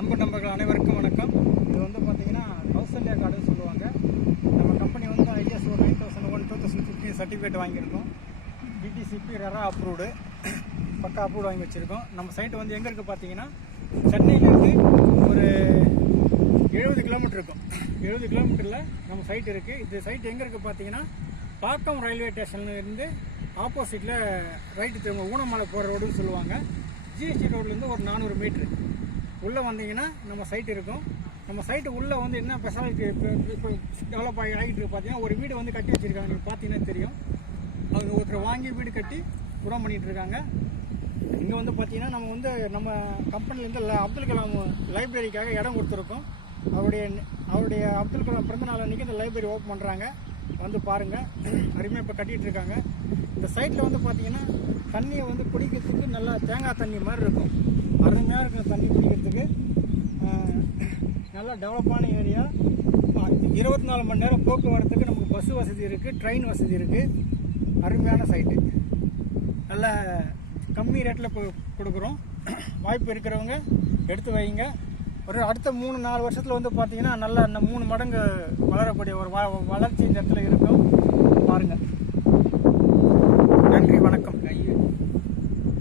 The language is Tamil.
அன்பு நண்பர்கள் அனைவருக்கும் வணக்கம். இது வந்து பார்த்தீங்கன்னா கௌசல்யா கார்டுன்னு சொல்லுவாங்க. நம்ம கம்பெனி வந்து ISO 9001 2015 சர்டிஃபிகேட் வாங்கியிருக்கோம். DTCP ரெரா அப்ரூவ்டு, பக்கா அப்ரூவ்டு வாங்கி வச்சுருக்கோம். நம்ம சைட்டு வந்து எங்கே இருக்குது பார்த்தீங்கன்னா, சென்னையிலேருந்து ஒரு 70 கிலோமீட்டர் இருக்கும். 70 கிலோமீட்டரில் நம்ம சைட் இருக்குது. இந்த சைட் எங்கே இருக்குது பார்த்தீங்கன்னா, பாக்கம் ரயில்வே ஸ்டேஷன்லேருந்து ஆப்போசிட்டில் ரைட்டு திரும்ப ஊனமலை போகிற ரோடுன்னு சொல்லுவாங்க. GST ரோட்லேருந்து ஒரு 400 மீட்ரு உள்ளே வந்தீங்கன்னா நம்ம சைட் இருக்கும். நம்ம சைட்டு உள்ளே வந்து என்ன ஸ்பெஷாலிட்டி இப்போ டெவலப் ஆகிட்டு இருக்கு பார்த்தீங்கன்னா, ஒரு வீடு வந்து கட்டி வச்சுருக்காங்க. நீங்கள் பார்த்தீங்கன்னா தெரியும். அவங்க ஒருத்தர் வாங்கி வீடு கட்டி உரம் பண்ணிகிட்டு இருக்காங்க. இங்கே வந்து பார்த்தீங்கன்னா நம்ம கம்பெனிலேருந்து அப்துல் கலாம் லைப்ரரிக்காக இடம் கொடுத்துருக்கோம். அவருடைய அப்துல் கலாம் பிறந்தநாள் அன்றைக்கி இந்த லைப்ரரி ஓப்பன் பண்ணுறாங்க. வந்து பாருங்கள், அருமையாக இப்போ கட்டிகிட்டு இருக்காங்க. இந்த சைட்டில் வந்து பார்த்தீங்கன்னா தண்ணியை வந்து குடிக்கிறதுக்கு நல்லா தேங்காய் தண்ணி மாதிரி இருக்கும். அருமையாக இருக்கிற தண்ணி குடிக்கிறதுக்கு நல்லா டெவலப்பான ஏரியா. 24 மணி நேரம் போக்குவரத்துக்கு நமக்கு பஸ் வசதி இருக்குது, ட்ரெயின் வசதி இருக்குது. அருமையான சைட்டு, நல்ல கம்மி ரேட்டில் கொடுக்குறோம். வாய்ப்பு இருக்கிறவங்க எடுத்து வைங்க. ஒரு அடுத்த 3-4 வருஷத்தில் வந்து பார்த்தீங்கன்னா நல்லா 3 மடங்கு வளரக்கூடிய ஒரு வளர்ச்சி இந்த இடத்துல இருக்கும். பாருங்கள். நன்றி, வணக்கம்.